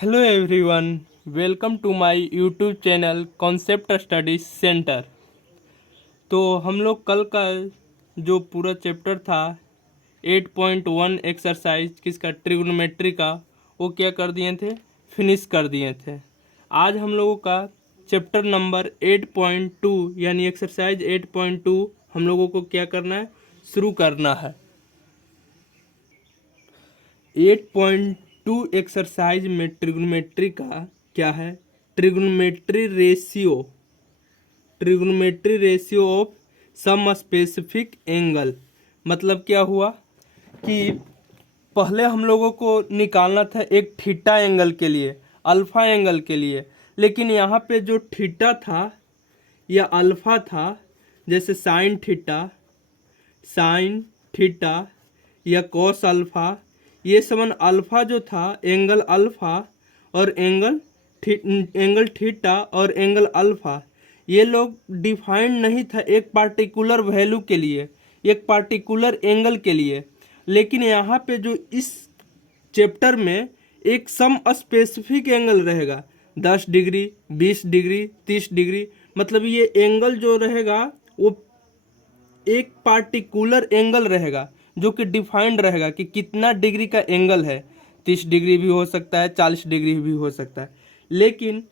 Hello everyone, welcome to my YouTube channel concept study centre. तो हम लोग कल का जो पूरा चैप्टर था 8.1 एक्सरसाइज किसका ट्रिग्नोमेट्री का, वो क्या कर दिए थे, फिनिश कर दिए थे। आज हम लोगों का चैप्टर नंबर 8.2 यानी एक्सरसाइज 8.2 हम लोगों को क्या करना है, शुरू करना है। 8.2 एक्सरसाइज में ट्रिग्नोमेट्री का क्या है, trigonometry ratio of some specific angle. मतलब क्या हुआ कि पहले हम लोगों को निकालना था एक थीटा एंगल के लिए, अल्फा एंगल के लिए, लेकिन यहाँ पे जो थीटा था या अल्फा था, जैसे साइन थीटा या कॉस अल्फा, ये समन अल्फा जो था, एंगल अल्फा और एंगल थीटा और एंगल अल्फा, ये लोग डिफाइंड नहीं था एक पार्टिकुलर वैल्यू के लिए, एक पार्टिकुलर एंगल के लिए। लेकिन यहाँ पे जो इस चैप्टर में एक सम स्पेसिफिक एंगल रहेगा, 10 डिग्री, 20 डिग्री, 30 डिग्री, मतलब ये एंगल जो रहेगा वो एक पार्टिकुलर एंगल रहेगा जो कि डिफाइंड रहेगा कि कितना डिग्री का एंगल है। 30 डिग्री भी हो सकता है, 40 डिग्री भी हो सकता है। लेकिन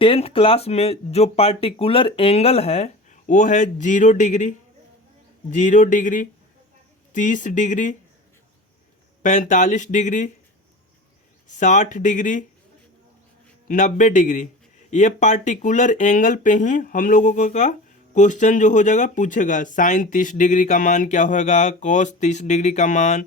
10th क्लास में जो पार्टिकुलर एंगल है वो है 0 degree, 0 degree, 30 degree, 45 degree, 60 degree, 90 degree. ये पार्टिकुलर एंगल पे ही हम लोगों को का क्वेश्चन जो हो जाएगा पूछेगा। साइन 30 डिग्री का मान क्या होगा, कॉस 30 डिग्री का मान,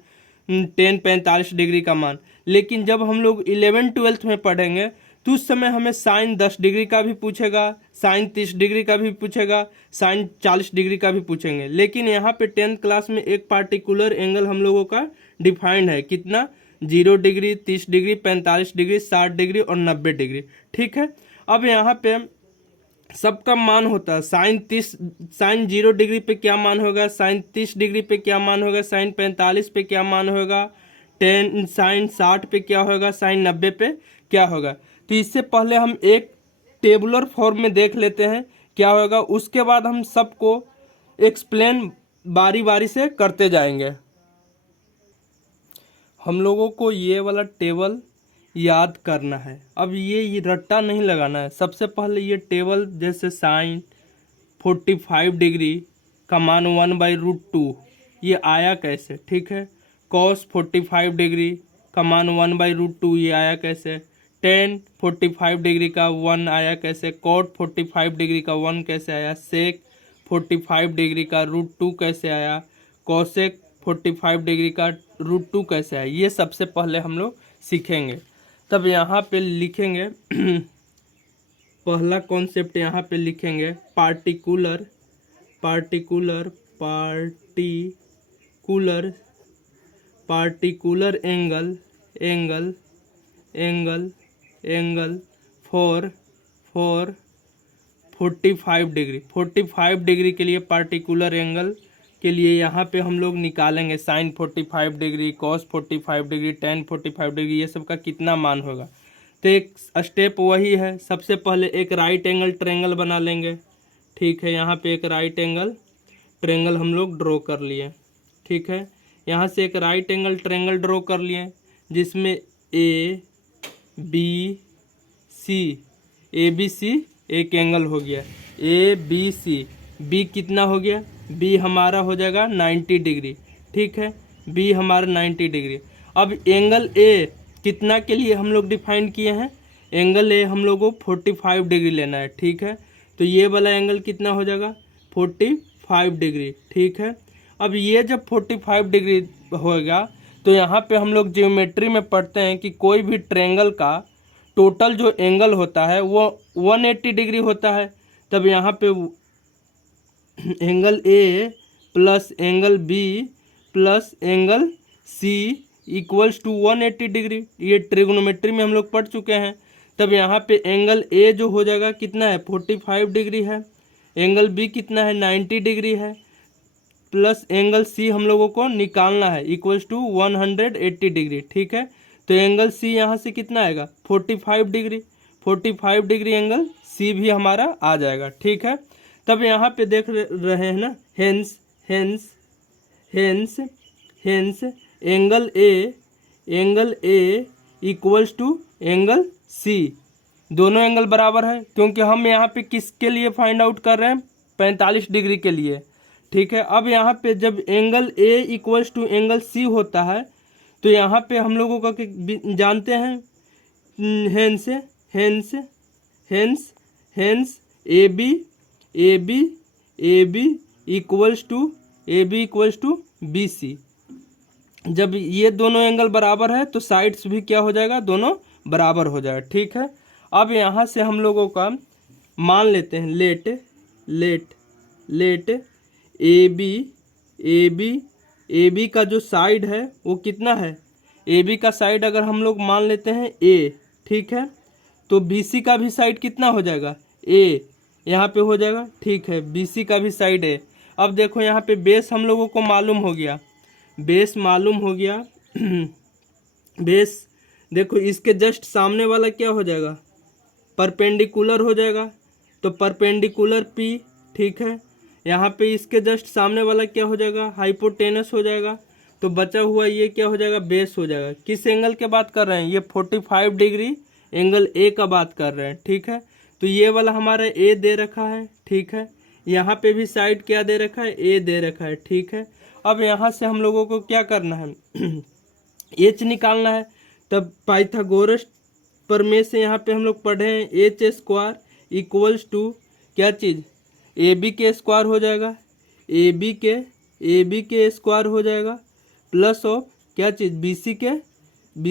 टेन 45 डिग्री का मान। लेकिन जब हम लोग 11th-12th में पढ़ेंगे तो उस समय हमें साइन 10 डिग्री का भी पूछेगा, साइन 30 डिग्री का भी पूछेगा, साइन 40 डिग्री का भी पूछेंगे। लेकिन यहाँ पे 10th क्लास में एक पार्टिकुलर एंगल हम लोगों का डिफाइंड है, कितना, 0 डिग्री, 30 डिग्री, 45 डिग्री, 60 डिग्री और 90 डिग्री। ठीक है। अब यहाँ पे सबका मान होता है, साइन 0 डिग्री पे क्या मान होगा, साइन 30 डिग्री पे क्या मान होगा, साइन 45 पे क्या मान होगा, साइन 60 पे क्या होगा, साइन 90 पे क्या होगा। तो इससे पहले हम एक टेबुलर फॉर्म में देख लेते हैं क्या होगा, उसके बाद हम सबको एक्सप्लेन बारी बारी से करते जाएंगे। हम लोगों को ये वाला टेबल याद करना है। अब ये रट्टा नहीं लगाना है। सबसे पहले ये टेबल, जैसे साइन 45 डिग्री का मान 1/√2, ये आया कैसे, ठीक है। कॉस 45 डिग्री का मान 1/√2, ये आया कैसे। टेन 45 डिग्री का 1 आया कैसे। कॉट 45 डिग्री का 1 कैसे आया। सेक 45 डिग्री का √2 कैसे आया। कॉसेक 45 डिग्री का √2 कैसे आया। ये सबसे पहले हम लोग सीखेंगे। तब यहाँ पे लिखेंगे पहला कॉन्सेप्ट यहाँ पे लिखेंगे particular angle for 45 degree. 45 degree के लिए पार्टिकुलर एंगल के लिए यहाँ पे हम लोग निकालेंगे sine 45 degree, cos 45 degree, tan 45 degree, ये सब का कितना मान होगा। तो एक स्टेप वही है, सबसे पहले एक राइट एंगल ट्रायंगल बना लेंगे। ठीक है, यहाँ पे एक राइट एंगल ट्रायंगल हम लोग ड्रॉ कर लिए। ठीक है, यहाँ से एक राइट एंगल ट्रायंगल ड्रॉ कर लिए जिसमें ए बी सी एक एंगल हो गया, ए बी सी। बी कितना हो गया, बी हमारा हो जाएगा 90 डिग्री। ठीक है, बी हमारा 90 डिग्री। अब एंगल ए कितना के लिए हम लोग डिफाइन किए हैं, एंगल ए हम लोग को 45 डिग्री लेना है। ठीक है, तो ये वाला एंगल कितना हो जाएगा, 45 डिग्री। ठीक है, अब ये जब 45 डिग्री होगा तो यहाँ पे हम लोग ज्योमेट्री में पढ़ते हैं कि कोई भी ट्रायंगल का टोटल जो एंगल होता है वो 180 डिग्री होता है। तब यहाँ पे angle A plus angle B plus angle C equals to 180 degree. ये ट्रिग्नोमेट्री में हम लोग पढ़ चुके हैं। तब यहाँ पे एंगल ए जो हो जाएगा कितना है, 45 डिग्री है। एंगल बी कितना है, 90 डिग्री है। प्लस एंगल सी हम लोगों को निकालना है, इक्वल्स टू 180 डिग्री। ठीक है, तो एंगल सी यहाँ से कितना आएगा 45 डिग्री, 45 डिग्री एंगल सी भी हमारा आ जाएगा। ठीक है, तब यहाँ पे देख रहे हैं ना, hence hence hence hence angle A equals to angle C, दोनों एंगल बराबर है, क्योंकि हम यहाँ पे किसके लिए फाइंड आउट कर रहे हैं 45 डिग्री के लिए। ठीक है, अब यहाँ पे जब angle A equals to angle C होता है तो यहाँ पे हम लोगों का जानते हैं hence hence hence hence A B equals to B C. जब ये दोनों एंगल बराबर है तो साइड्स भी क्या हो जाएगा, दोनों बराबर हो जाएगा। ठीक है, अब यहाँ से हम लोगों का मान लेते हैं लेट ए बी का जो साइड है वो कितना है, ए बी का साइड अगर हम लोग मान लेते हैं ए, ठीक है, तो बी सी का भी साइड कितना हो जाएगा ए, यहाँ पे हो जाएगा। ठीक है, बी सी का भी साइड ए। अब देखो यहाँ पे बेस हम लोगों को मालूम हो गया, बेस मालूम हो गया बेस देखो इसके जस्ट सामने वाला क्या हो जाएगा, परपेंडिकुलर हो जाएगा, तो परपेंडिकुलर पी। ठीक है, यहाँ पे इसके जस्ट सामने वाला क्या हो जाएगा, हाइपोटेनस हो जाएगा, तो बचा हुआ ये क्या हो जाएगा, बेस हो जाएगा। किस एंगल के बात कर रहे हैं, ये 45 डिग्री एंगल ए का बात कर रहे हैं। ठीक है, तो ये वाला हमारा ए दे रखा है। ठीक है, यहाँ पे भी साइड क्या दे रखा है, ए दे रखा है। ठीक है, अब यहाँ से हम लोगों को क्या करना है एच निकालना है। तब पाइथागोरस प्रमेय से यहाँ पे हम लोग पढ़े हैं एच स्क्वायर इक्वल्स टू क्या चीज़, ए बी के स्क्वायर हो जाएगा, ए बी के स्क्वायर हो जाएगा, प्लस ऑफ क्या चीज़ बी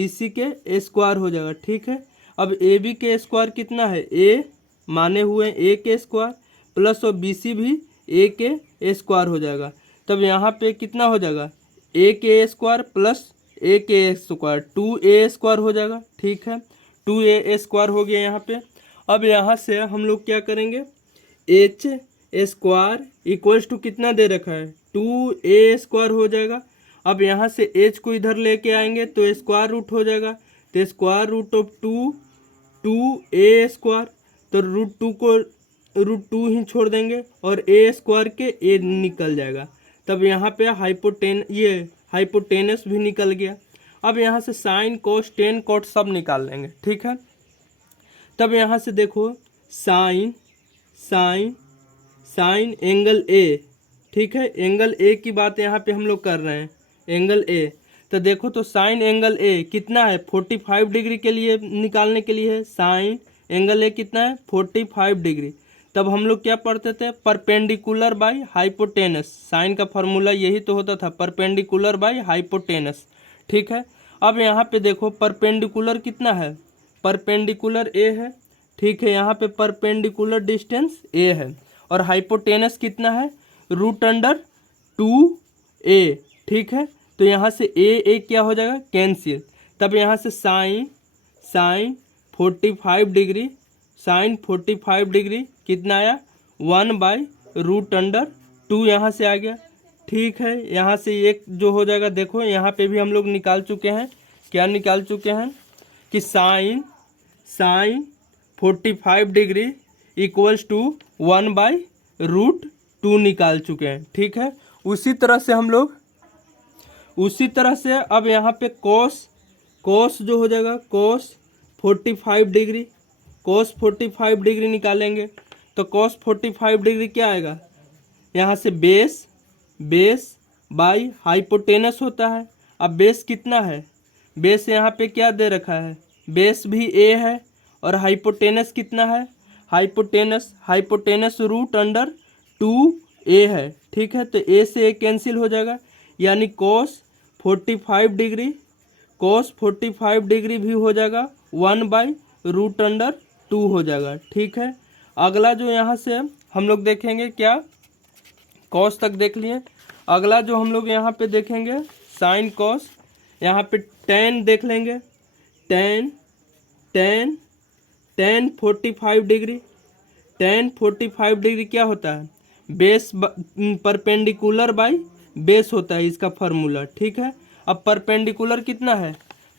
सी के स्क्वायर हो जाएगा। ठीक है, अब ए बी के स्क्वायर कितना है, ए माने हुए ए के square, plus of B C भी ए के स्क्वायर हो जाएगा। तब यहाँ पे कितना हो जाएगा, ए के स्क्वायर प्लस ए के स्क्वायर, 2a स्क्वायर हो जाएगा। ठीक है, 2a स्क्वायर हो गया यहाँ पे। अब यहाँ से हम लोग क्या करेंगे, एच स्क्वायर इक्वल्स टू कितना दे रखा है, 2a स्क्वायर हो जाएगा। अब यहाँ से h को इधर लेके आएंगे तो स्क्वायर रूट हो जाएगा, तो square root of 2a square, तो रूट टू ही छोड़ देंगे और a स्क्वायर के a निकल जाएगा। तब यहाँ पे हाइपोटेनस भी निकल गया। अब यहाँ से साइन कोस टेन कोट सब निकाल लेंगे। ठीक है, तब यहाँ से देखो साइन एंगल ए। ठीक है, एंगल ए की बात यहाँ पे हम लोग कर रहे हैं, एंगल ए। तो देखो तो साइन एंगल ए कितना है, 45 डिग्री के लिए निकालने के लिए है, साइन एंगल ए कितना है 45 डिग्री। तब हम लोग क्या पढ़ते थे, परपेंडिकुलर बाय हाइपोटेनस, साइन का फॉर्मूला यही तो होता था, परपेंडिकुलर बाय हाइपोटेनस। ठीक है, अब यहाँ पे देखो परपेंडिकुलर कितना है, परपेंडिकुलर ए है। ठीक है, यहाँ पे परपेंडिकुलर डिस्टेंस ए है और हाइपोटेनस कितना है, √2a। ठीक है, तो यहाँ से ए क्या हो जाएगा, कैंसिल। तब यहाँ से साइन 45 डिग्री कितना आया, 1/√2 यहाँ से आ गया। ठीक है, यहाँ से एक जो हो जाएगा, देखो यहाँ पे भी हम लोग निकाल चुके हैं, क्या निकाल चुके हैं कि साइन 45 डिग्री इक्वल्स टू 1/√2 निकाल चुके हैं। ठीक है, उसी तरह से अब यहाँ पे कोस जो हो जाएगा, कोस 45 डिग्री निकालेंगे। तो कोस 45 डिग्री क्या आएगा, यहाँ से बेस बाई हाइपोटेनस होता है। अब बेस कितना है, बेस यहाँ पे क्या दे रखा है, बेस भी ए है और हाइपोटेनस कितना है, हाइपोटेनस √2a है। ठीक है, तो ए से ए कैंसिल हो जाएगा, यानी कोस 45 डिग्री भी हो जाएगा 1/√2 हो जाएगा। ठीक है, अगला जो यहाँ से हम लोग देखेंगे, क्या कॉस तक देख लिए, अगला जो हम लोग यहाँ पे देखेंगे साइन कॉस, यहाँ पे टेन देख लेंगे, टेन 45 डिग्री क्या होता है, बेस परपेंडिकुलर बाई बेस होता है इसका फार्मूला। ठीक है, अब परपेंडिकुलर कितना है,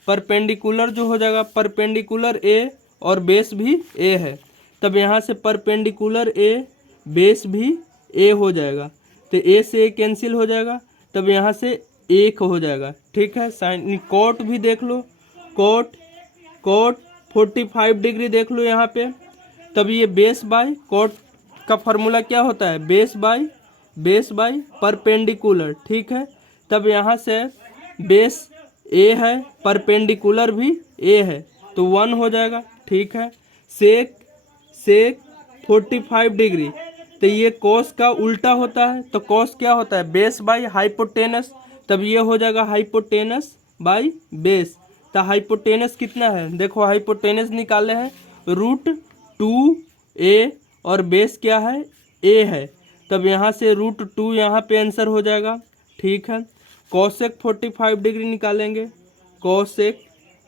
परपेंडिकुलर जो हो जाएगा परपेंडिकुलर ए और बेस भी ए है, तब यहाँ से परपेंडिकुलर ए बेस भी ए हो जाएगा, तो ए से ए कैंसिल हो जाएगा, तब यहाँ से एक हो जाएगा। ठीक है, साइन कोट भी देख लो, कोट कोट 45 डिग्री देख लो यहाँ पे, तब ये बेस बाय कोट का फॉर्मूला क्या होता है, बेस बाय परपेंडिकुलर। ठीक है, तब यहाँ से बेस ए है, परपेंडिकुलर भी ए है, तो 1 हो जाएगा। ठीक है, सेक 45 डिग्री, तो ये कोस का उल्टा होता है, तो कोस क्या होता है, बेस बाय हाइपोटेनस, तब ये हो जाएगा हाइपोटेनस बाय बेस। तो हाइपोटेनस कितना है, देखो हाइपोटेनस निकाले हैं √2a और बेस क्या है a है, तब यहाँ से √2 यहाँ पे आंसर हो जाएगा। ठीक है, कोसेक 45 डिग्री निकालेंगे, कोसेक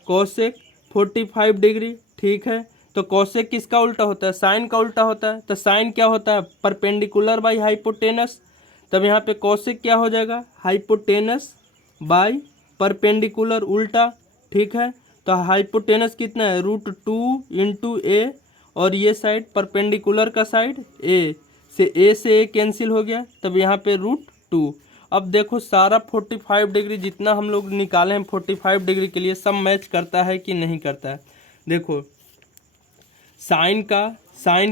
45 डिग्री। ठीक है, तो कोसेक किसका उल्टा होता है, साइन का उल्टा होता है, तो साइन क्या होता है, परपेंडिकुलर बाय हाइपोटेनस, तब यहाँ पे कोसेक क्या हो जाएगा, हाइपोटेनस बाय परपेंडिकुलर उल्टा। ठीक है, तो हाइपोटेनस कितना है, √2 इंटू ए, और ये साइड परपेंडिकुलर का साइड ए से ए कैंसिल हो गया, तब यहाँ पे √2। अब देखो सारा 45 डिग्री जितना हम लोग निकाले हैं 45 डिग्री के लिए, सब मैच करता है कि नहीं करता है। देखो साइन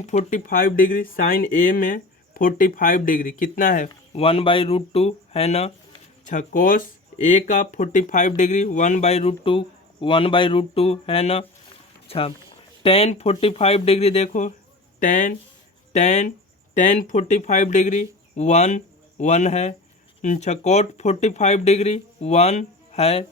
45 डिग्री, साइन ए में 45 डिग्री कितना है, 1/√2 है ना। अच्छा, कोस ए का 45 डिग्री 1/√2 है ना। अच्छा, टेन 45 डिग्री, देखो टेन 45 डिग्री 1 है। अच्छा, कोट 45 डिग्री 1 है,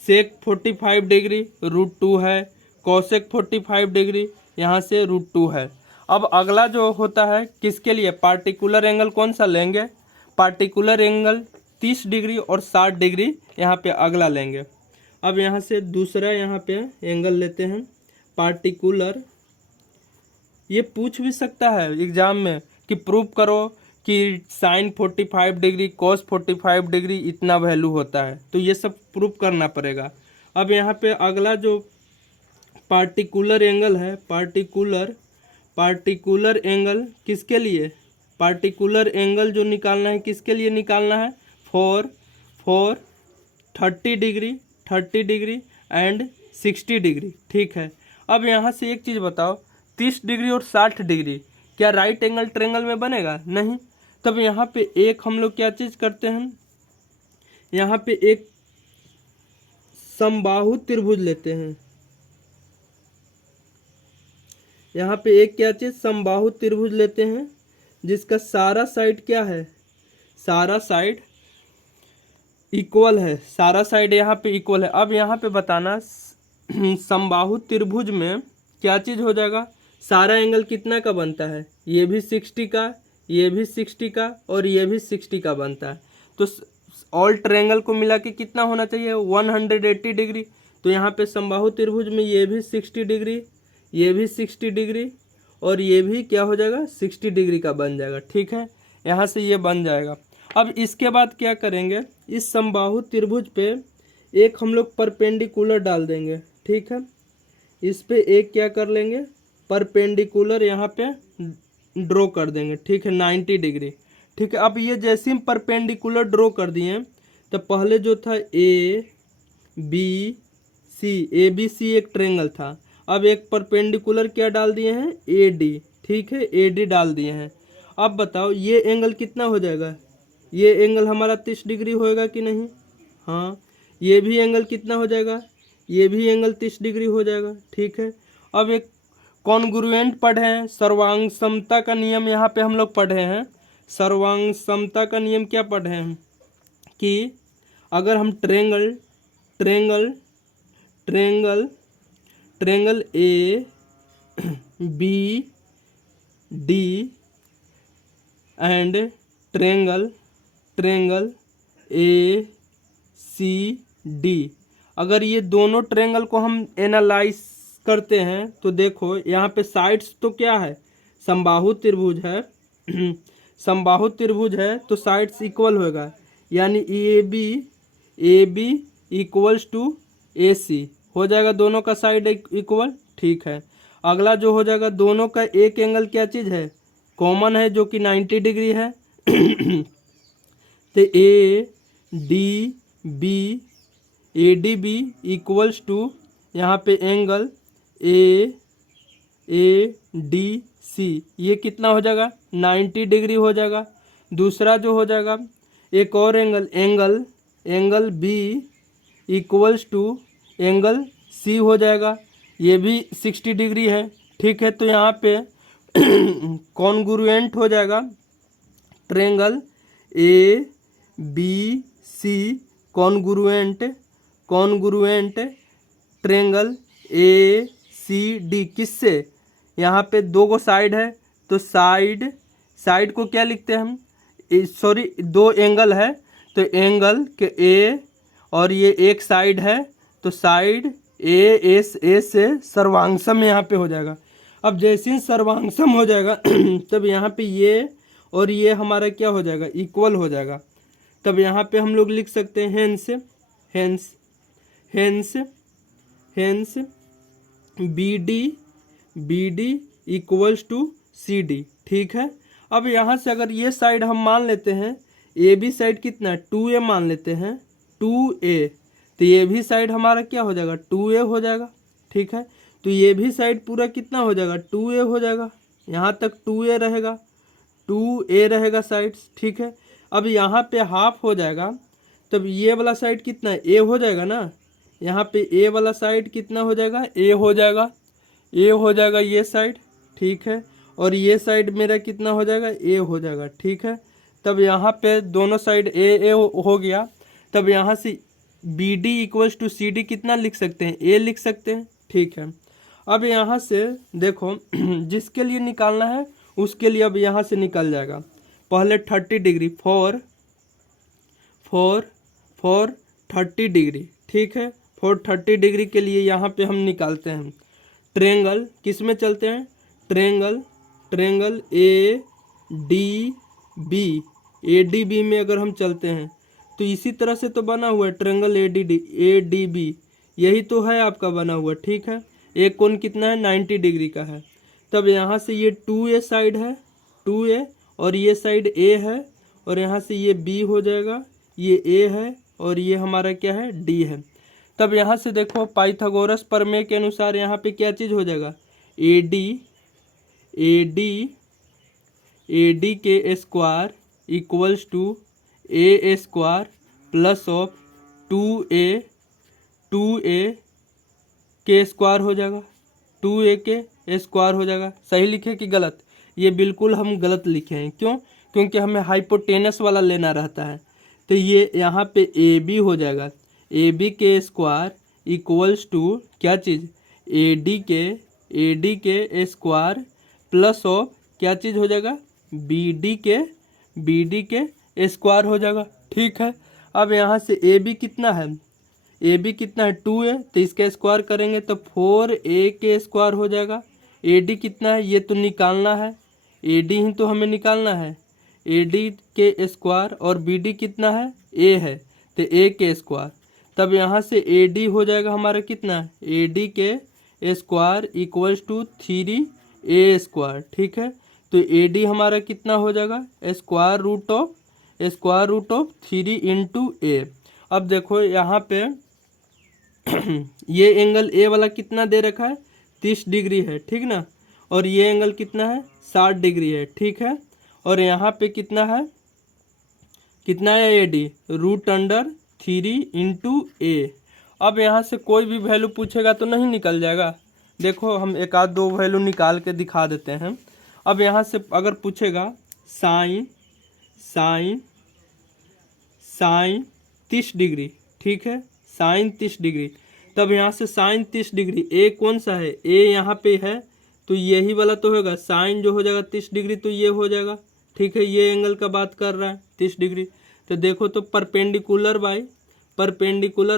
सेक 45 डिग्री √2 है, कोसेक 45 डिग्री यहाँ से √2 है। अब अगला जो होता है किसके लिए, पार्टिकुलर एंगल कौन सा लेंगे, पार्टिकुलर एंगल 30 डिग्री और 60 डिग्री यहाँ पे अगला लेंगे। अब यहाँ से दूसरा यहाँ पे एंगल लेते हैं पार्टिकुलर। ये पूछ भी सकता है एग्जाम में कि प्रूव करो कि साइन 45 डिग्री कोस 45 डिग्री इतना वैल्यू होता है, तो ये सब प्रूव करना पड़ेगा। अब यहाँ पे अगला जो पार्टिकुलर एंगल है, पार्टिकुलर एंगल किसके लिए, पार्टिकुलर एंगल जो निकालना है किसके लिए निकालना है, फॉर 30 डिग्री एंड 60 डिग्री। ठीक है, अब यहाँ से एक चीज़ बताओ, 30 डिग्री और 60 डिग्री क्या राइट एंगल ट्रायंगल में बनेगा, नहीं। तब यहाँ पे एक हम लोग क्या चीज़ करते हैं, यहाँ पे एक समबाहु त्रिभुज लेते हैं, यहाँ पे एक क्या चीज़ समबाहु त्रिभुज लेते हैं, जिसका सारा साइड क्या है, सारा साइड इक्वल है, सारा साइड यहाँ पे इक्वल है। अब यहाँ पे बताना समबाहु त्रिभुज में क्या चीज़ हो जाएगा, सारा एंगल कितना का बनता है, ये भी 60 का, ये भी 60 का और ये भी 60 का बनता है, तो ऑल ट्रायंगल को मिला के कितना होना चाहिए, 180 डिग्री। तो यहाँ पे समबाहु त्रिभुज में ये भी 60 डिग्री, ये भी 60 डिग्री और ये भी क्या हो जाएगा, 60 डिग्री का बन जाएगा। ठीक है, यहाँ से ये बन जाएगा। अब इसके बाद क्या करेंगे, इस समबाहु त्रिभुज पे एक हम लोग परपेंडिकुलर डाल देंगे। ठीक है, इस पे एक क्या कर लेंगे, परपेंडिकुलर यहाँ पे ड्रॉ कर देंगे। ठीक है, 90 डिग्री। ठीक है, अब ये जैसे हम परपेंडिकुलर ड्रॉ कर दिए, तो पहले जो था ए बी सी एक ट्रायंगल था, अब एक परपेंडिकुलर क्या डाल दिए हैं, AD। ठीक है, AD डाल दिए हैं। अब बताओ ये एंगल कितना हो जाएगा, ये एंगल हमारा 30 डिग्री होएगा कि नहीं, हाँ। ये भी एंगल कितना हो जाएगा, ये भी एंगल 30 डिग्री हो जाएगा। ठीक है, अब एक कॉन्ग्रुएंट पढ़े हैं, सर्वांग समता का नियम यहाँ पे हम लोग पढ़े हैं। सर्वांग समता का नियम क्या पढ़े हैं कि अगर हम triangle ABD and triangle ACD, अगर ये दोनों ट्रायंगल को हम एनालाइज करते हैं तो देखो यहाँ पे साइड्स तो क्या है, समबाहु त्रिभुज है समबाहु त्रिभुज है, तो साइड्स इक्वल होगा, यानी AB इक्वल्स टू AC। हो जाएगा दोनों का साइड इक्वल, ठीक है। अगला जो हो जाएगा, दोनों का एक एंगल क्या चीज़ है, कॉमन है, जो कि 90 डिग्री है। तो A D B equals to यहाँ पे एंगल ए डी सी, ये कितना हो जाएगा, 90 डिग्री हो जाएगा। दूसरा जो हो जाएगा एक और angle B equals to angle C हो जाएगा, ये भी 60 डिग्री है, ठीक है। तो यहाँ पे कॉन्ग्रुएंट हो जाएगा triangle A B C, congruent triangle A C D, किससे, यहाँ पे दो को साइड है तो साइड को क्या लिखते हैं हम, सॉरी दो एंगल है तो एंगल के ए, और ये एक साइड है तो साइड ए से सर्वांगसम यहाँ पे हो जाएगा। अब जैसे ही सर्वांगसम हो जाएगा तब यहाँ पे ये और ये हमारा क्या हो जाएगा, इक्वल हो जाएगा। तब यहाँ पे हम लोग लिख सकते हैं hence B D equals to C D, ठीक है। अब यहाँ से अगर ये साइड हम मान लेते हैं, ए बी साइड कितना है, 2a मान लेते हैं, 2a, तो ये भी साइड हमारा क्या हो जाएगा, 2a हो जाएगा, ठीक है। तो ये भी साइड पूरा कितना हो जाएगा, 2a हो जाएगा, यहाँ तक 2a रहेगा साइड्स, ठीक है। अब यहाँ पे हाफ हो जाएगा, तब ये वाला साइड कितना है, a हो जाएगा ना, यहाँ पे a वाला साइड कितना हो जाएगा, a हो जाएगा ये साइड, ठीक है। और ये साइड मेरा कितना हो जाएगा, a हो जाएगा, ठीक है। तब यहाँ पे दोनों साइड a हो गया। तब यहाँ से B D equals to C D कितना लिख सकते हैं, a लिख सकते हैं, ठीक है। अब यहाँ से देखो जिसके लिए निकालना है उसके लिए अब यहाँ से निकल जाएगा, पहले 30 डिग्री फॉर 30 डिग्री, ठीक है। फॉर 30 डिग्री के लिए यहाँ पे हम निकालते हैं ट्रेंगल, किस में चलते हैं, ट्रेंगल ए डी बी में अगर हम चलते हैं तो इसी तरह से तो बना हुआ है ट्रेंगल ए डी बी, यही तो है आपका बना हुआ, ठीक है। एक कोण कितना है, 90 डिग्री का है। तब यहाँ से ये 2a साइड है, 2a, और ये साइड a है, और यहाँ से ये b हो जाएगा, ये a है, और ये हमारा क्या है, d है। तब यहाँ से देखो पाइथागोरस प्रमेय के अनुसार यहाँ पे क्या चीज़ हो जाएगा, ए डी के square equals to A square plus of 2a के स्क्वायर हो जाएगा, 2a के स्क्वायर हो जाएगा। सही लिखे कि गलत, ये बिल्कुल हम गलत लिखे हैं, क्यों, क्योंकि हमें हाइपोटेनस वाला लेना रहता है। तो ये यहाँ पे ए बी हो जाएगा, ए बी के स्क्वायर इक्वल्स टू क्या चीज़, ए डी के स्क्वायर प्लस ऑफ क्या चीज़ हो जाएगा, बी डी के स्क्वायर हो जाएगा, ठीक है। अब यहाँ से ए बी कितना है, 2a, तो इसका स्क्वायर करेंगे तो 4a के स्क्वायर हो जाएगा। ए डी कितना है, ये तो निकालना है, ए डी ही तो हमें निकालना है, ए डी के स्क्वायर, और बी डी कितना है, a है, तो a के स्क्वायर। तब यहाँ से ए डी हो जाएगा हमारा कितना, ए डी के square equals to 3a square, ठीक है। तो ए डी हमारा कितना हो जाएगा, square root of 3 into a। अब देखो यहाँ पे ये एंगल ए वाला कितना दे रखा है, 30 डिग्री है, ठीक ना, और ये एंगल कितना है, 60 डिग्री है, ठीक है। और यहाँ पे कितना है ए डी, √3 इंटू a। अब यहाँ से कोई भी वैल्यू पूछेगा तो नहीं निकल जाएगा, देखो हम एक आध दो वैल्यू निकाल के दिखा देते हैं। अब यहाँ से अगर पूछेगा साइन 30 डिग्री, ठीक है, साइन 30 डिग्री, तब यहाँ से साइन 30 डिग्री, ए कौन सा है, ए यहाँ पे है, तो यही वाला तो होगा, साइन जो हो जाएगा 30 डिग्री तो ये हो जाएगा, ठीक है। ये एंगल का बात कर रहा है 30 डिग्री, तो देखो तो परपेंडिकुलर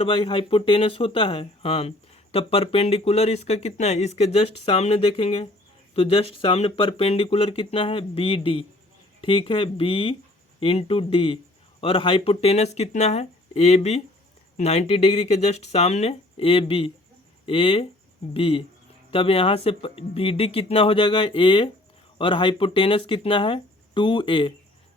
बाई हाइपोटेनस होता है, हाँ। तब परपेंडिकुलर इसका कितना है, इसके जस्ट सामने देखेंगे तो जस्ट सामने परपेंडिकुलर कितना है, बी डी, ठीक है, बी इंटू डी, और हाइपोटेनस कितना है, ए बी, 90 डिग्री के जस्ट सामने ए बी, ए बी, तब यहाँ से बी डी कितना हो जाएगा ए, और हाइपोटेनस कितना है 2a,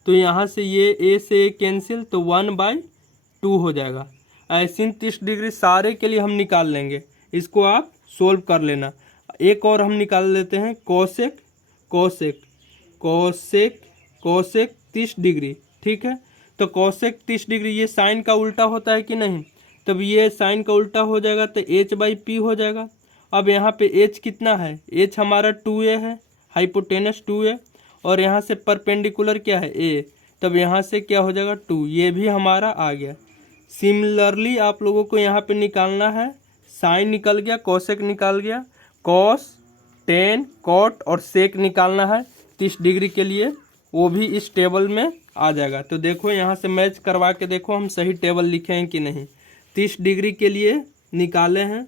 तो यहाँ से ये a से a कैंसिल, तो 1/2 हो जाएगा। ऐसे 30 डिग्री सारे के लिए हम निकाल लेंगे, इसको आप सोल्व कर लेना। एक और हम निकाल लेते हैं cosec cosec cosec cosec 30 degree, ठीक है। तो कोसेक 30 डिग्री ये साइन का उल्टा होता है कि नहीं, तब ये साइन का उल्टा हो जाएगा तो h/p हो जाएगा। अब यहाँ पे h कितना है, h हमारा 2a है, हाइपोटेनस 2a, और यहाँ से परपेंडिकुलर क्या है a, तब यहाँ से क्या हो जाएगा 2, ये भी हमारा आ गया। सिमिलरली आप लोगों को यहाँ पे निकालना है, साइन निकल गया, कोसेक निकाल गया, कॉस, टेन, कॉट और सेक निकालना है 30 डिग्री के लिए, वो भी इस टेबल में आ जाएगा। तो देखो यहाँ से मैच करवा के देखो हम सही टेबल लिखे हैं कि नहीं। 30 डिग्री के लिए निकाले हैं,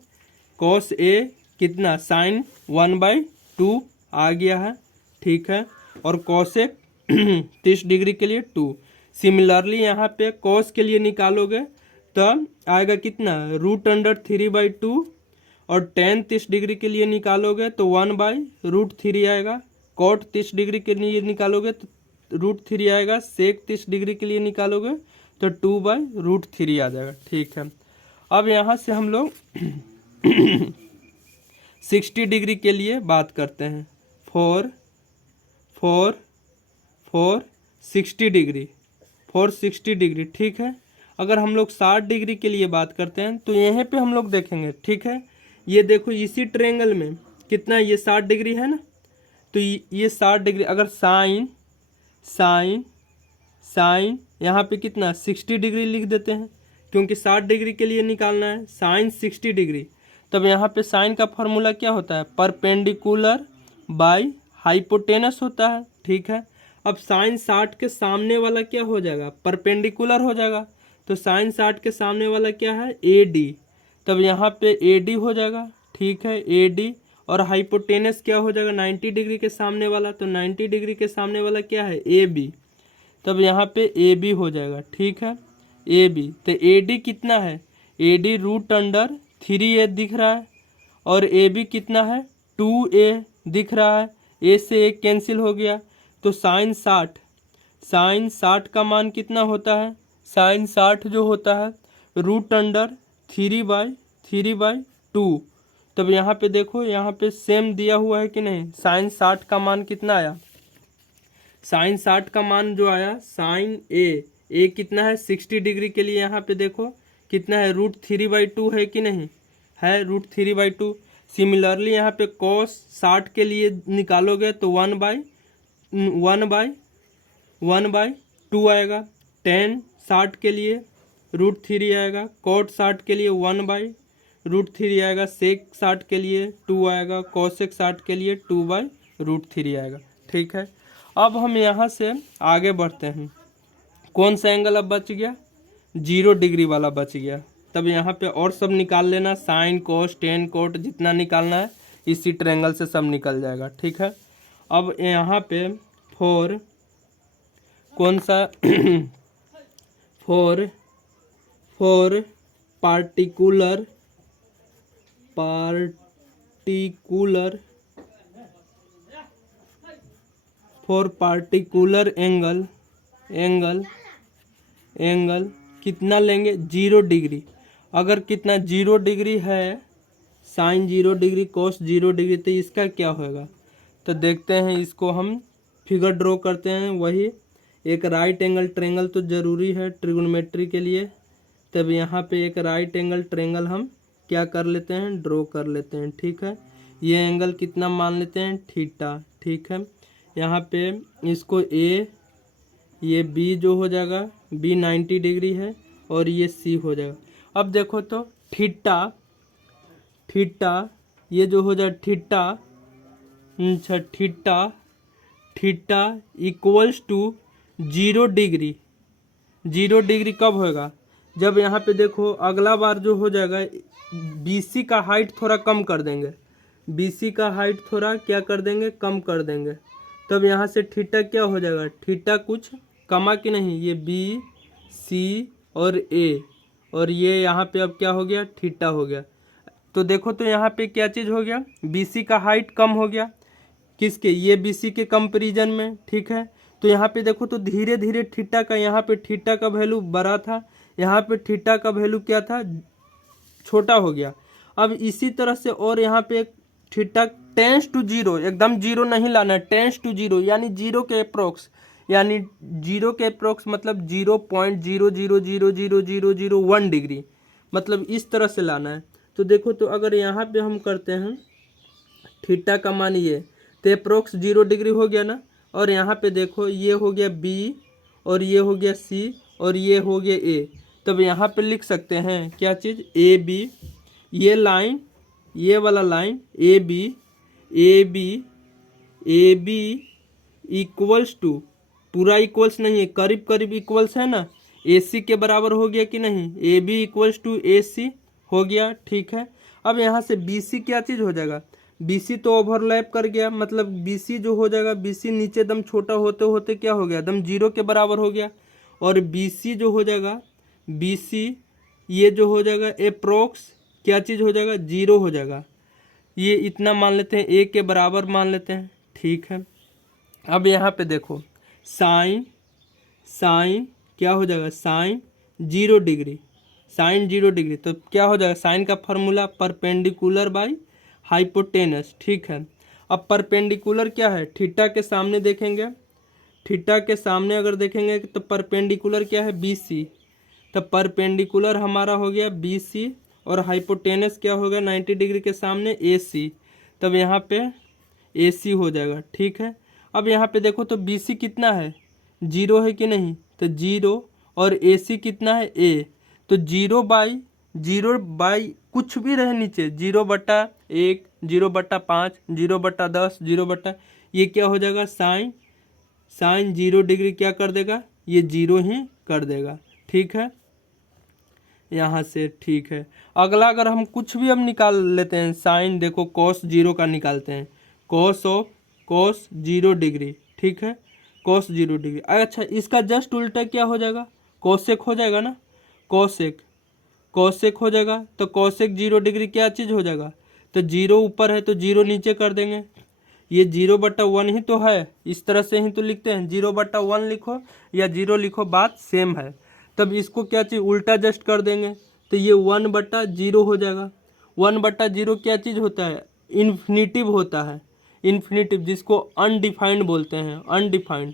कॉस ए कितना साइन 1/2 आ गया है, ठीक है, और कॉसेक 30 डिग्री के लिए 2। सिमिलरली यहाँ पे कॉस के लिए निकालोगे तब आएगा कितना √3/2, और टेन 30 डिग्री के लिए निकालोगे तो 1/√3 आएगा। कॉट 30 डिग्री के लिए निकालोगे तो √3 आएगा। सेक 30 डिग्री के लिए निकालोगे तो 2/√3 आ जाएगा, ठीक है। अब यहाँ से हम लोग 60 डिग्री के लिए बात करते हैं। फॉर 60 डिग्री, ठीक है। अगर हम लोग 60 डिग्री के लिए बात करते हैं तो यहाँ पे हम लोग देखेंगे, ठीक है। ये देखो इसी ट्रायंगल में कितना, ये 60 डिग्री है ना, तो ये 60 डिग्री, अगर साइन यहाँ पे कितना 60 डिग्री लिख देते हैं, क्योंकि 60 डिग्री के लिए निकालना है साइन 60 डिग्री। तब यहाँ पे साइन का फॉर्मूला क्या होता है, परपेंडिकुलर बाय हाइपोटेनस होता है, ठीक है। अब साइन 60 के सामने वाला क्या हो जाएगा, परपेंडिकुलर हो जाएगा, तो साइन 60 के सामने वाला क्या है ए डी, तब यहाँ पे ए डी हो जाएगा, ठीक है, ए डी। और हाइपोटेनस क्या हो जाएगा 90 डिग्री के सामने वाला, तो 90 डिग्री के सामने वाला क्या है ए बी, तब यहाँ पे ए बी हो जाएगा, ठीक है, ए बी। तो ए डी कितना है, ए डी √3a दिख रहा है, और ए बी कितना है 2a दिख रहा है, ए से एक कैंसिल हो गया, तो साइन 60 का मान कितना होता है, साइन 60 जो होता है √3/2। तब यहाँ पे देखो, यहाँ पे सेम दिया हुआ है कि नहीं, साइन 60 का मान कितना आया, साइन 60 का मान जो आया साइन ए कितना है 60 डिग्री के लिए, यहाँ पे देखो कितना है √3/2 है कि नहीं, है √3/2। सिमिलरली यहाँ पे कॉस 60 के लिए निकालोगे तो 1/2 आएगा। टेन 60 के लिए √3 आएगा, कॉट 60 के लिए 1/√3 आएगा, सेक 60 के लिए 2 आएगा, कॉसेक 60 के लिए 2/√3 आएगा, ठीक है। अब हम यहाँ से आगे बढ़ते हैं, कौन सा एंगल अब बच गया, 0 डिग्री वाला बच गया। तब यहाँ पे और सब निकाल लेना, साइन कोस टेन कोट जितना निकालना है इसी ट्रायंगल से सब निकल जाएगा, ठीक है। अब यहाँ पे फॉर कौन सा फॉर पार्टिकुलर एंगल कितना लेंगे 0 डिग्री। अगर कितना 0 डिग्री है, साइन 0 डिग्री कोस 0 डिग्री, तो इसका क्या होगा, तो देखते हैं, इसको हम फिगर ड्रॉ करते हैं। वही एक राइट एंगल ट्रायंगल तो ज़रूरी है ट्रिग्नोमेट्री के लिए, तब यहाँ पे एक राइट एंगल ट्रायंगल हम क्या कर लेते हैं, ड्रॉ कर लेते हैं, ठीक है। ये एंगल कितना मान लेते हैं, थीटा, ठीक है। यहाँ पे इसको ए, ये बी जो हो जाएगा, बी 90 डिग्री है, और ये सी हो जाएगा। अब देखो तो थीटा ये जो हो जाए theta equals to 0 degree. 0 degree कब होगा, जब यहाँ पे देखो अगला बार जो हो जाएगा BC का हाइट थोड़ा कम कर देंगे, BC का हाइट थोड़ा क्या कर देंगे, कम कर देंगे, तब यहाँ से थीटा क्या हो जाएगा, थीटा कुछ कमा कि नहीं, ये BC और A, और ये यहाँ पे अब क्या हो गया, थीटा हो गया। तो देखो तो यहाँ पे क्या चीज़ हो गया, BC का हाइट कम हो गया, किसके, ये BC के कंपेरिजन में, ठीक है। तो यहाँ पे देखो तो धीरे धीरे थीटा का, यहाँ पे थीटा का वैल्यू बड़ा था, यहाँ पे थीटा का वैल्यू क्या था, छोटा हो गया। अब इसी तरह से और यहाँ पे थीटा टेंस टू जीरो, एकदम जीरो नहीं लाना है, टेंस टू जीरो यानी जीरो के अप्रोक्स, यानी जीरो के अप्रोक्स मतलब 0.0000001 डिग्री, मतलब इस तरह से लाना है। तो देखो तो अगर यहाँ पे हम करते हैं थीटा का मान ये, तो अप्रोक्स 0 डिग्री हो गया ना। और यहाँ पे देखो ये हो गया B और ये हो गया C और ये हो गया A। तब यहाँ पे लिख सकते हैं क्या चीज़, AB, ये लाइन, ये वाला line AB, AB, AB equals to, पूरा इक्वल्स नहीं है, करीब करीब इक्वल्स है ना, AC के बराबर हो गया कि नहीं, AB इक्वल्स टू AC हो गया, ठीक है। अब यहाँ से BC क्या चीज़ हो जाएगा, BC तो ओवरलैप कर गया, मतलब BC जो हो जाएगा, BC नीचे दम छोटा होते होते क्या हो गया, दम जीरो के बराबर हो गया। और BC जो हो जाएगा, BC ये जो हो जाएगा अप्रोक्स क्या चीज़ हो जाएगा, जीरो हो जाएगा। ये इतना मान लेते हैं, A के बराबर मान लेते हैं, ठीक है। अब यहाँ पे देखो साइन, साइन क्या हो जाएगा, साइन 0 डिग्री, साइन 0 डिग्री, तो क्या हो जाएगा, साइन का फॉर्मूला परपेंडिकुलर बाई हाइपोटेनस, ठीक है। अब परपेंडिकुलर क्या है, थीटा के सामने देखेंगे, थीटा के सामने अगर देखेंगे तो परपेंडिकुलर क्या है, BC, तो परपेंडिकुलर हमारा हो गया BC और हाइपोटेनस क्या होगा 90 डिग्री के सामने AC, तब यहाँ पे AC हो जाएगा, ठीक है। अब यहाँ पे देखो तो BC कितना है, 0 है कि नहीं, तो 0 और AC कितना है A, तो 0/0 कुछ भी रहे नीचे, 0/1, 0/5, 0/10, 0 ये क्या हो जाएगा, साइन, साइन 0 डिग्री क्या कर देगा, ये 0 ही कर देगा, ठीक है यहाँ से, ठीक है। अगला अगर हम कुछ भी अब निकाल लेते हैं, साइन देखो कॉस 0 का निकालते हैं, कॉस 0 डिग्री, ठीक है, कॉस 0 डिग्री। अच्छा इसका जस्ट उल्टा क्या हो जाएगा, कोसेक हो जाएगा ना, कोसेक, कोसेक हो जाएगा, तो कोसेक 0 डिग्री क्या चीज़ हो जाएगा, तो 0 ऊपर है तो 0 नीचे कर देंगे, ये 0/1 ही तो है, इस तरह से ही तो लिखते हैं, 0/1 लिखो या 0 लिखो, बात सेम है। तब इसको क्या चीज़ उल्टा जस्ट कर देंगे, तो ये 1/0 हो जाएगा। 1/0 क्या चीज़ होता है, इन्फिनिटिव होता है, इन्फिनिटिव जिसको अनडिफाइंड बोलते हैं, अनडिफाइंड,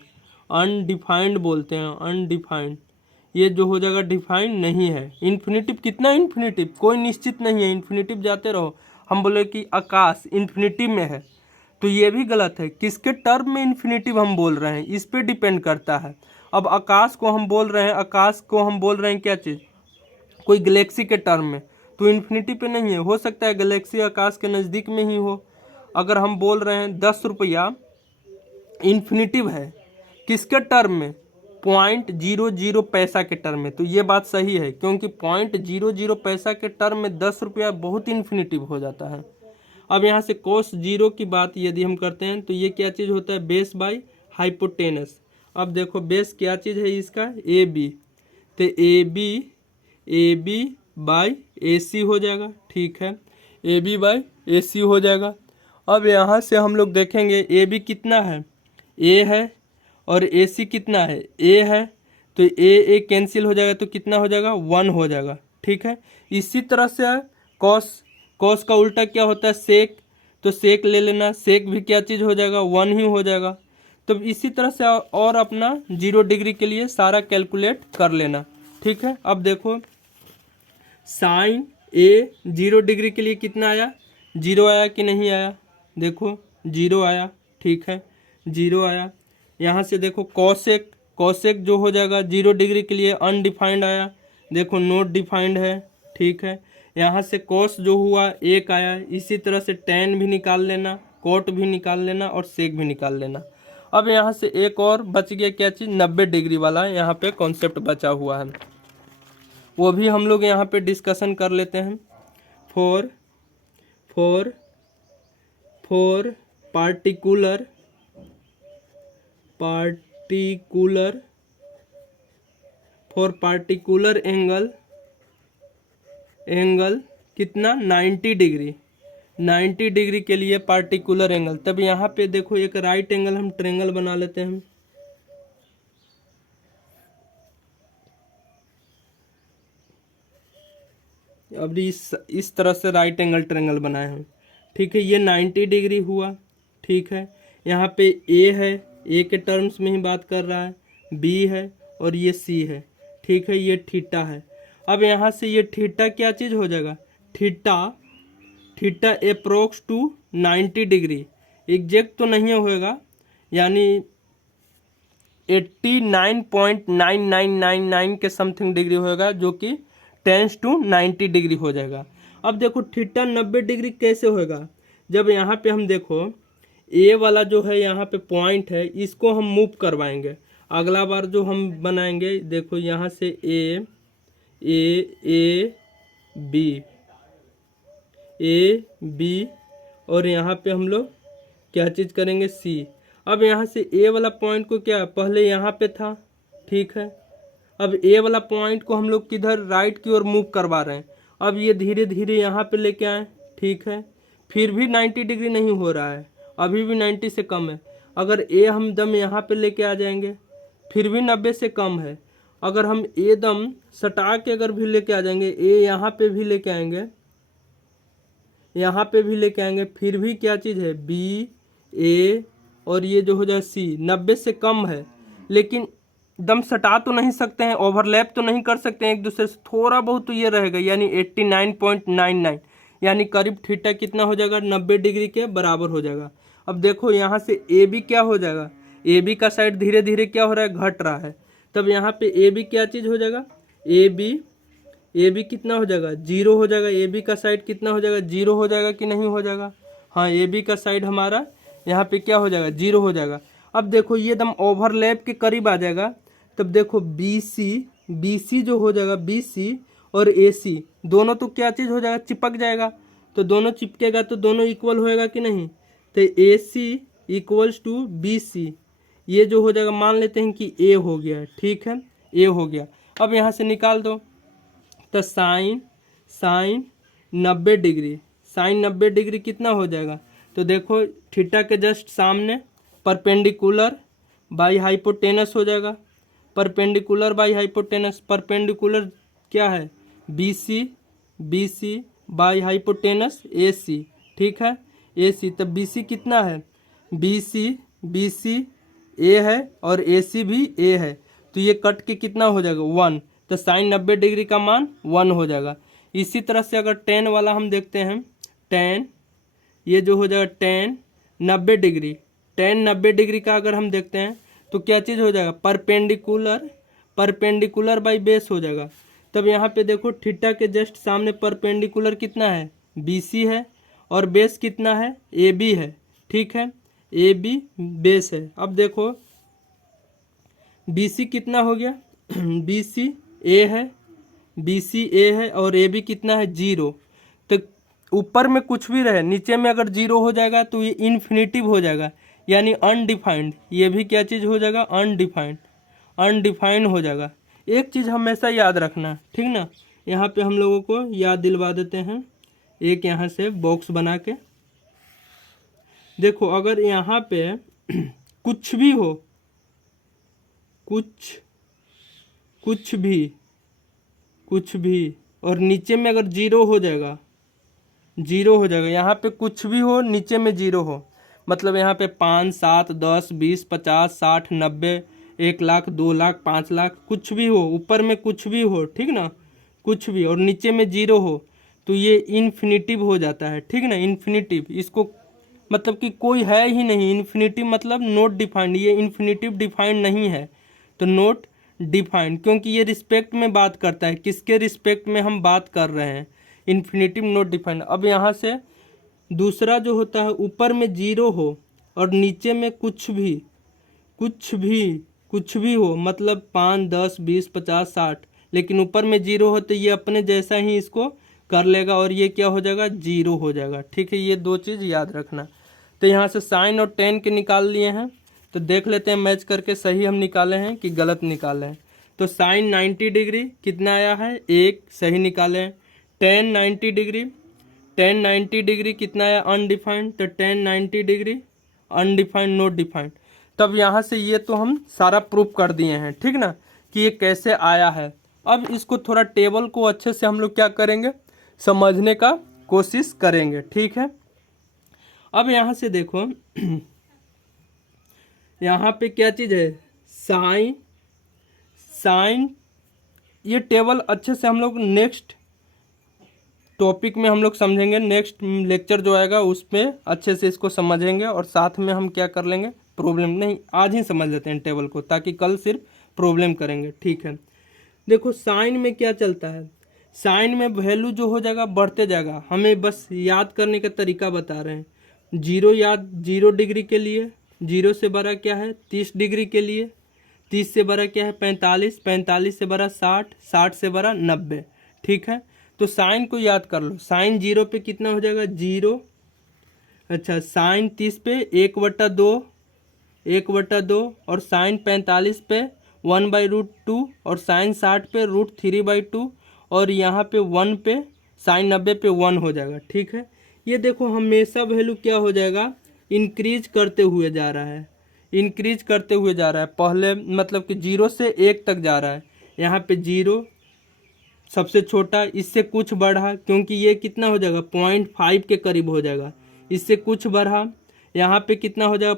अनडिफाइंड बोलते हैं, अनडिफाइंड, ये जो हो जाएगा डिफाइंड नहीं है। इन्फिनिटिव कितना, इन्फिनिटिव कोई निश्चित नहीं है, इन्फिनिटिव जाते रहो। हम बोले कि आकाश इन्फिनिटिव में है, तो ये भी गलत है, किसके टर्म में इन्फिनिटिव हम बोल रहे हैं इस पे डिपेंड करता है। अब आकाश को हम बोल रहे हैं, आकाश को हम बोल रहे हैं क्या चीज़, कोई गैलेक्सी के टर्म में, तो इन्फिनिटी पे नहीं है, हो सकता है गैलेक्सी आकाश के नज़दीक में ही हो। अगर हम बोल रहे हैं 10 रुपया इन्फिनिटिव है, किसके टर्म में, 0.00 पैसा के टर्म में, तो ये बात सही है, क्योंकि 0.00 पैसा के टर्म में 10 रुपया बहुत इन्फिनिटिव हो जाता है। अब यहाँ से कोस 0 की बात यदि हम करते हैं तो ये क्या चीज़ होता है, बेस बाई हाइपोटेनस। अब देखो बेस क्या चीज़ है इसका, AB, तो AB बाई AC हो जाएगा, ठीक है, AB बाई AC हो जाएगा। अब यहाँ से हम लोग देखेंगे AB कितना है, A है, और AC कितना है, A है, तो A कैंसिल हो जाएगा, तो कितना हो जाएगा, 1 हो जाएगा, ठीक है। इसी तरह से कॉस, कॉस का उल्टा क्या होता है, सेक, तो सेक ले लेना, सेक भी क्या चीज़ हो जाएगा, 1 ही हो जाएगा। तो इसी तरह से और अपना 0 डिग्री के लिए सारा कैलकुलेट कर लेना, ठीक है। अब देखो साइन A 0 डिग्री के लिए कितना आया, 0 आया कि नहीं आया, देखो 0 आया, ठीक है, 0 आया। यहाँ से देखो कॉसेक, कॉसेक जो हो जाएगा 0 डिग्री के लिए अनडिफाइंड आया, देखो नोट डिफाइंड है, ठीक है। यहाँ से कॉस जो हुआ 1 आया, इसी तरह से टैन भी निकाल लेना, कोट भी निकाल लेना और सेक भी निकाल लेना। अब यहाँ से एक और बच गया क्या चीज़, 90 डिग्री वाला यहाँ पे कॉन्सेप्ट बचा हुआ है, वो भी हम लोग यहाँ पे डिस्कशन कर लेते हैं। फॉर पार्टिकुलर एंगल कितना 90 डिग्री, 90 डिग्री के लिए पार्टिकुलर एंगल। तब यहाँ पे देखो एक राइट एंगल हम ट्रेंगल बना लेते हैं। अब इस तरह से राइट एंगल ट्रेंगल बनाए हम, ठीक है। ये 90 डिग्री हुआ, ठीक है। यहाँ पे ए है, ए के टर्म्स में ही बात कर रहा है, बी है और ये सी है, ठीक है। ये थीटा है। अब यहाँ से ये थीटा क्या चीज़ हो जाएगा, theta approx to 90 degree, exact तो नहीं होएगा, यानी 89.9999 के समथिंग डिग्री होएगा, जो कि टेंस टू 90 डिग्री हो जाएगा। अब देखो थीटा 90 डिग्री कैसे होएगा, जब यहाँ पे हम देखो ए वाला जो है यहाँ पे पॉइंट है, इसको हम मूव करवाएंगे। अगला बार जो हम बनाएंगे, देखो यहाँ से ए बी और यहाँ पे हम लोग क्या चीज़ करेंगे, सी। अब यहाँ से ए वाला पॉइंट को क्या, पहले यहाँ पे था, ठीक है। अब ए वाला पॉइंट को हम लोग किधर, राइट की ओर मूव करवा रहे हैं। अब ये धीरे धीरे यहाँ पे लेके आए, ठीक है। फिर भी 90 डिग्री नहीं हो रहा है, अभी भी 90 से कम है। अगर ए हम दम यहाँ पे लेके आ जाएंगे, फिर भी 90 से कम है। अगर हम ए दम सटा के अगर भी लेके आ जाएंगे, ए यहाँ पे भी लेके आएंगे, यहाँ पे भी लेके आएंगे, फिर भी क्या चीज़ है, बी ए और ये जो हो जाए सी, 90 से कम है। लेकिन दम सटा तो नहीं सकते हैं, ओवरलैप तो नहीं कर सकते हैं एक दूसरे से, थोड़ा बहुत तो ये रहेगा, यानी 89.99, यानी करीब थीटा कितना हो जाएगा, 90 डिग्री के बराबर हो जाएगा। अब देखो यहाँ से ए बी क्या हो जाएगा, ए बी का साइड धीरे धीरे क्या हो रहा है, घट रहा है। तब यहाँ पे ए बी क्या चीज़ हो जाएगा, ए बी कितना हो जाएगा, 0 हो जाएगा। ए बी का साइड कितना हो जाएगा, 0 हो जाएगा कि नहीं हो जाएगा, हाँ, ए बी का साइड हमारा यहाँ पे क्या हो जाएगा, 0 हो जाएगा। अब देखो ये दम ओवरलैप के करीब आ जाएगा, तब देखो बी सी जो हो जाएगा, बी सी और ए सी दोनों तो क्या चीज़ हो जाएगा, चिपक जाएगा। तो दोनों चिपकेगा तो दोनों इक्वल होएगा कि नहीं, तो ए सी इक्वल्स टू बी सी, ये जो हो जाएगा, मान लेते हैं कि ए हो गया, ठीक है, ए हो गया। अब यहाँ से निकाल दो, तो साइन 90 डिग्री, साइन 90 डिग्री कितना हो जाएगा, तो देखो थीटा के जस्ट सामने परपेंडिकुलर बाई हाइपोटेनस हो जाएगा, परपेंडिकुलर बाई हाइपोटेनस, परपेंडिकुलर क्या है, B C by hypotenuse A C, ठीक है, ए सी। तब बी सी कितना है, बी सी ए है और ए सी भी ए है, तो ये कट के कितना हो जाएगा, 1, तो साइन 90 डिग्री का मान 1 हो जाएगा। इसी तरह से अगर टेन वाला हम देखते हैं, टेन ये जो हो जाएगा टेन 90 डिग्री, टेन 90 डिग्री का अगर हम देखते हैं तो क्या चीज़ हो जाएगा, परपेंडिकुलर बाई बेस हो जाएगा। तब यहाँ पे देखो थीटा के जस्ट सामने परपेंडिकुलर कितना है, बी सी है और बेस कितना है, ए बी है, ठीक है, ए बी बेस है। अब देखो बी सी कितना हो गया, बी सी ए है और ए बी कितना है, 0। तो ऊपर में कुछ भी रहे, नीचे में अगर 0 हो जाएगा तो ये इन्फिनिटिव हो जाएगा, यानी अनडिफाइंड। ये भी क्या चीज़ हो जाएगा, अनडिफाइंड हो जाएगा। एक चीज़ हमेशा याद रखना, ठीक ना, यहाँ पे हम लोगों को याद दिलवा देते हैं, एक यहाँ से बॉक्स बना के देखो, अगर यहाँ पे कुछ भी हो, कुछ भी और नीचे में अगर 0 हो जाएगा, यहाँ पे कुछ भी हो नीचे में 0 हो, मतलब यहाँ पे 5 7 10 20 50 60 90 1 लाख 2 लाख 5 लाख कुछ भी हो, ऊपर में कुछ भी हो, ठीक ना, कुछ भी और नीचे में 0 हो, तो ये इन्फिनिटिव हो जाता है, ठीक ना, इन्फिनिटिव। इसको मतलब कि कोई है ही नहीं, इन्फिनिटिव मतलब नॉट डिफाइंड, ये इन्फिनिटिव डिफाइंड नहीं है, तो नॉट डिफाइंड, क्योंकि ये रिस्पेक्ट में बात करता है, किसके रिस्पेक्ट में हम बात कर रहे हैं, इन्फिनिटिव नॉट डिफाइंड। अब यहाँ से दूसरा जो होता है, ऊपर में 0 हो और नीचे में कुछ भी हो, मतलब 5 10 20 50 60, लेकिन ऊपर में 0 हो तो ये अपने जैसा ही इसको कर लेगा और ये क्या हो जाएगा, 0 हो जाएगा, ठीक है। ये दो चीज़ याद रखना। तो यहाँ से साइन और टेन के निकाल लिए हैं, तो देख लेते हैं मैच करके सही हम निकाले हैं कि गलत निकाले हैं। तो साइन 90 डिग्री कितना आया है, 1 सही निकाले हैं, टेन 90 डिग्री, टेन 90 डिग्री कितना है अनडिफाइंड, तो ten 90 degree undefined not defined. तब यहाँ से ये तो हम सारा प्रूफ कर दिए हैं, ठीक ना, कि ये कैसे आया है। अब इसको थोड़ा टेबल को अच्छे से हम लोग क्या करेंगे, समझने का कोशिश करेंगे, ठीक है। अब यहाँ से देखो यहाँ पे क्या चीज़ है, साइन, साइन, ये टेबल अच्छे से हम लोग नेक्स्ट टॉपिक में हम लोग समझेंगे, नेक्स्ट लेक्चर जो आएगा उसमें अच्छे से इसको समझेंगे और साथ में हम क्या कर लेंगे, प्रॉब्लम नहीं आज ही समझ लेते हैं टेबल को, ताकि कल सिर्फ प्रॉब्लम करेंगे, ठीक है। देखो साइन में क्या चलता है, साइन में वैल्यू जो हो जाएगा बढ़ते जाएगा, हमें बस याद करने का तरीका बता रहे हैं। जीरो याद, 0 डिग्री के लिए 0 से बड़ा क्या है 30 डिग्री के लिए, 30 से बड़ा क्या है 45, 45 से बड़ा 60, 60 से बड़ा 90, ठीक है। तो साइन को याद कर लो, साइन 0 पे कितना हो जाएगा 0, अच्छा साइन 30 पे 1/2, 1/2, और साइन 45 पे 1/√2, और साइन 60 पे √3/2, और यहाँ पे 1 पे साइन 90 पे 1 हो जाएगा, ठीक है। ये देखो हमेशा वैल्यू क्या हो जाएगा, इंक्रीज करते हुए जा रहा है, इंक्रीज करते हुए जा रहा है। पहले मतलब कि 0 से 1 तक जा रहा है, यहाँ पे 0 सबसे छोटा, इससे कुछ बढ़ा क्योंकि ये कितना हो जाएगा 0.5 के करीब हो जाएगा, इससे कुछ बढ़ा, यहाँ पे कितना हो जाएगा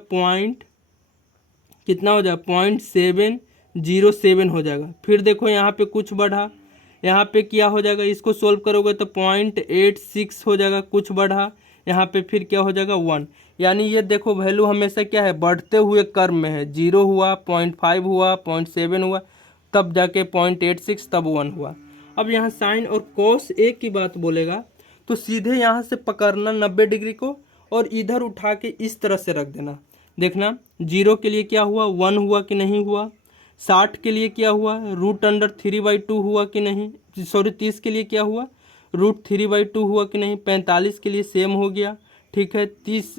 कितना हो जाएगा 0.707 हो जाएगा। फिर देखो यहाँ पे कुछ बढ़ा, यहाँ पे क्या हो जाएगा, इसको सोल्व करोगे तो 0.86 हो जाएगा, कुछ बढ़ा, यहाँ पे फिर क्या हो जाएगा 1। यानी ये देखो वैल्यू हमेशा क्या है, बढ़ते हुए क्रम में है। 0 हुआ, 0.5 हुआ, 0.7 हुआ, तब जाके 0.86, तब 1 हुआ। अब यहाँ साइन और कॉस एक की बात बोलेगा तो सीधे यहाँ से पकड़ना 90 डिग्री को और इधर उठा के इस तरह से रख देना। देखना 0 के लिए क्या हुआ 1 हुआ कि नहीं हुआ, 60 के लिए क्या हुआ √3/2 हुआ कि नहीं, सॉरी 30 के लिए क्या हुआ √3/2 हुआ कि नहीं, 45 के लिए सेम हो गया, ठीक है।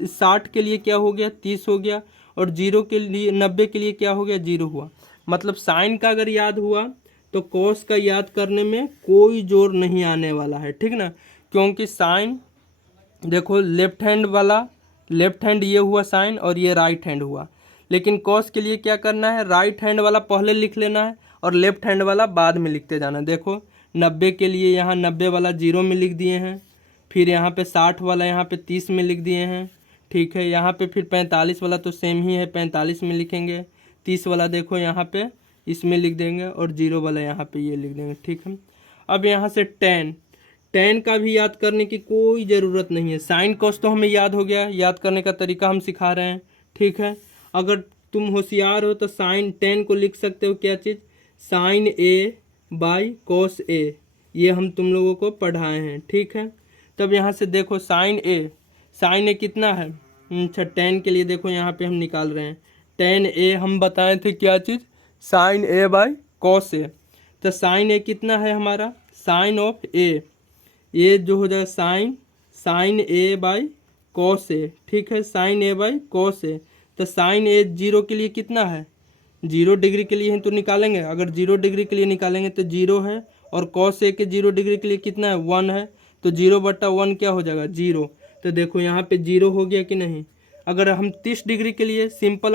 60 के लिए क्या हो गया 30 हो गया, और 0 के लिए 90 के लिए क्या हो गया 0 हुआ। मतलब साइन का अगर याद हुआ तो कॉस का याद करने में कोई जोर नहीं आने वाला है, ठीक ना, क्योंकि साइन देखो लेफ्ट हैंड वाला, लेफ्ट हैंड ये हुआ साइन और ये राइट हैंड हुआ, लेकिन कॉस के लिए क्या करना है, राइट हैंड वाला पहले लिख लेना है और लेफ्ट हैंड वाला बाद में लिखते जाना। देखो 90 के लिए यहाँ 90 वाला 0 में लिख दिए हैं, फिर यहाँ पे 60 वाला यहाँ पे 30 में लिख दिए हैं, ठीक है। यहाँ पे फिर 45 वाला तो सेम ही है, 45 में लिखेंगे, 30 वाला देखो यहाँ पे इसमें लिख देंगे, और 0 वाला यहाँ पे ये लिख देंगे, ठीक है। अब यहाँ से टेन, टेन का भी याद करने की कोई ज़रूरत नहीं है, साइन कॉस तो हमें याद हो गया, याद करने का तरीका हम सिखा रहे हैं, ठीक है। अगर तुम होशियार हो तो साइन टेन को लिख सकते हो क्या चीज़, साइन A/cos A, ये हम तुम लोगों को पढ़ाए हैं, ठीक है। तब यहाँ से देखो साइन A कितना है, अच्छा टेन के लिए देखो यहाँ पे हम निकाल रहे हैं, टेन A हम बताए थे क्या चीज़, साइन A/cos A। तो साइन A कितना है हमारा, साइन ऑफ A, ये जो हो जाए साइन A/cos A, ठीक है, साइन A/cos A। तो साइन A 0 के लिए कितना है, 0 डिग्री के लिए ही तो निकालेंगे, अगर 0 डिग्री के लिए निकालेंगे तो 0 है, और cos A के 0 डिग्री के लिए कितना है 1 है, तो 0/1 क्या हो जाएगा 0। तो देखो यहाँ पे 0 हो गया कि नहीं। अगर हम 30 डिग्री के लिए सिंपल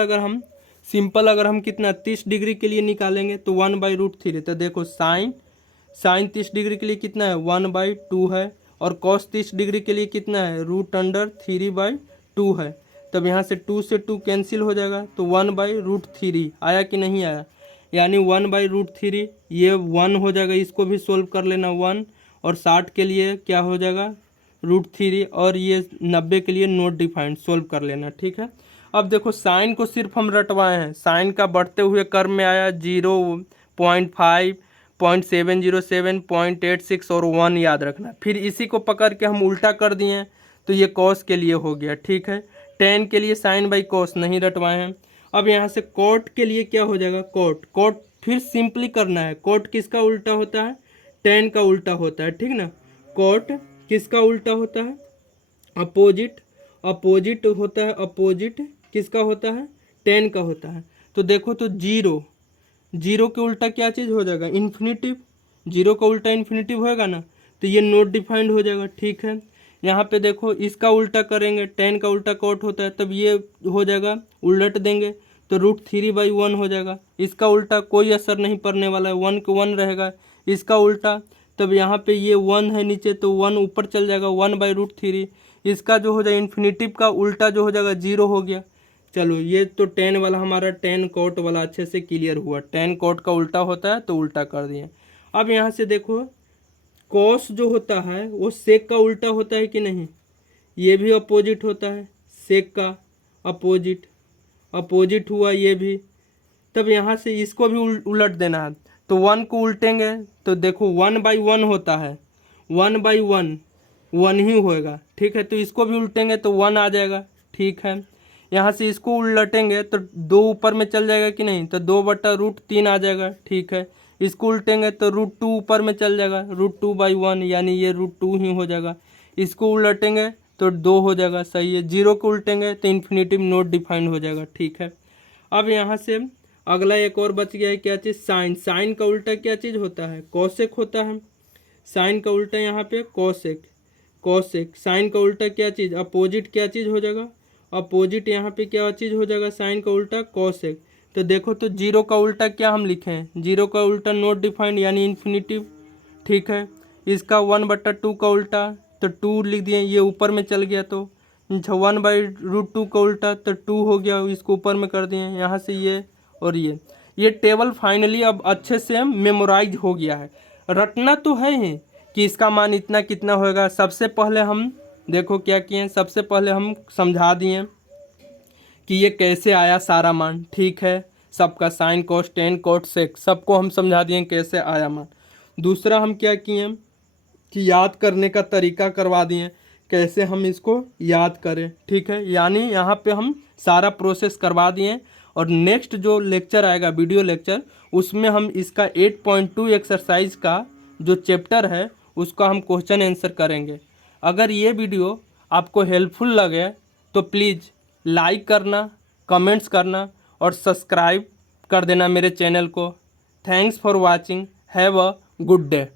अगर हम कितना 30 डिग्री के लिए निकालेंगे तो 1/√3, तो देखो साइन 30 डिग्री के लिए कितना है 1/2 है, और cos 30 डिग्री के लिए कितना है √3/2 है। तब यहाँ से 2 से 2 कैंसिल हो जाएगा, तो 1/√3 आया कि नहीं आया, यानी 1/√3 ये 1 हो जाएगा, इसको भी सोल्व कर लेना 1, और 60 के लिए क्या हो जाएगा √3, और ये 90 के लिए नोट डिफाइंड सोल्व कर लेना, ठीक है। अब देखो साइन को सिर्फ हम रटवाए हैं, साइन का बढ़ते हुए क्रम में आया 0, 0.5, 0.707, 0.86 और 1 याद रखना। फिर इसी को पकड़ के हम उल्टा कर दिए हैं, तो ये कॉस के लिए हो गया, ठीक है। टेन के लिए साइन बाई कॉस नहीं रटवाए हैं। अब यहाँ से कॉट के लिए क्या हो जाएगा, कॉट फिर सिंपली करना है। कॉट किसका उल्टा होता है, टेन का उल्टा होता है, ठीक ना। कॉट किसका उल्टा होता है, अपोजिट होता है, अपोजिट किसका होता है, टेन का होता है। तो देखो तो 0 के उल्टा क्या चीज़ हो जाएगा, इन्फिनिटिव, 0 का उल्टा इन्फिनिटिव होएगा ना, तो ये नॉट डिफाइंड हो जाएगा। ठीक है, यहाँ पे देखो इसका उल्टा करेंगे, 10 का उल्टा कॉट होता है, तब ये हो जाएगा, उलट देंगे तो √3/1 हो जाएगा। इसका उल्टा कोई असर नहीं पड़ने वाला है, 1 को 1 रहेगा। इसका उल्टा, तब यहाँ पे ये 1 है नीचे तो 1 ऊपर चल जाएगा, 1/√3। इसका जो हो जाएगा इन्फिनेटिव का उल्टा जो हो जाएगा 0 हो गया। चलो ये तो 10 वाला हमारा 10 कॉट वाला अच्छे से क्लियर हुआ। 10 कॉट का उल्टा होता है तो उल्टा कर दिए। अब यहाँ से देखो कॉस जो होता है वो सेक का उल्टा होता है कि नहीं, ये भी अपोजिट होता है, सेक का अपोजिट हुआ ये भी। तब यहाँ से इसको भी उलट देना है, तो 1 को उल्टेंगे तो देखो 1/1 होता है, 1/1 1 ही होएगा। ठीक है, तो इसको भी उल्टेंगे तो 1 आ जाएगा। ठीक है, यहाँ से इसको उलटेंगे तो 2 ऊपर में चल जाएगा कि नहीं, तो 2/√3 आ जाएगा। ठीक है, इसको उल्टेंगे तो √2 ऊपर में चल जाएगा, √2/1 यानी ये √2 ही हो जाएगा। इसको उलटेंगे तो 2 हो जाएगा, सही है। 0 को उल्टेंगे तो इन्फिनेटिव नॉट डिफाइंड हो जाएगा। ठीक है, अब यहाँ से अगला एक और बच गया है, क्या चीज़, साइन। साइन का उल्टा क्या चीज़ होता है, कॉसेक होता है। साइन का उल्टा यहाँ पे कॉसेक। साइन का उल्टा क्या चीज़, अपोजिट क्या चीज़ हो जाएगा, अपोजिट यहाँ पे क्या चीज़ हो जाएगा, साइन का उल्टा कॉसेक। तो देखो तो 0 का उल्टा क्या हम लिखे हैं, 0 का उल्टा नॉट डिफाइंड यानी इन्फिनेटिव। ठीक है, इसका 1/2 का उल्टा तो 2 लिख दिए, ये ऊपर में चल गया तो 1/√2 का उल्टा तो 2 हो गया, इसको ऊपर में कर दिए। यहाँ से ये और ये टेबल फाइनली अब अच्छे से मेमोराइज हो गया है। रटना तो है ही कि इसका मान इतना कितना होएगा। सबसे पहले हम देखो क्या किए, सबसे पहले हम समझा दिए कि ये कैसे आया सारा मान। ठीक है, सबका sine cos tan cot sec सबको हम समझा दिए कैसे आया मान। दूसरा हम क्या किए कि याद करने का तरीका करवा दिए, कैसे हम इसको याद करें। ठीक है, यानी यहाँ पे हम सारा प्रोसेस करवा दिए। और नेक्स्ट जो लेक्चर आएगा वीडियो लेक्चर, उसमें हम इसका 8.2 एक्सरसाइज का जो चैप्टर है उसका हम क्वेश्चन आंसर करेंगे। अगर ये वीडियो आपको हेल्पफुल लगे तो प्लीज़ लाइक करना, कमेंट्स करना और सब्सक्राइब कर देना मेरे चैनल को। Thanks for watching, have a good day.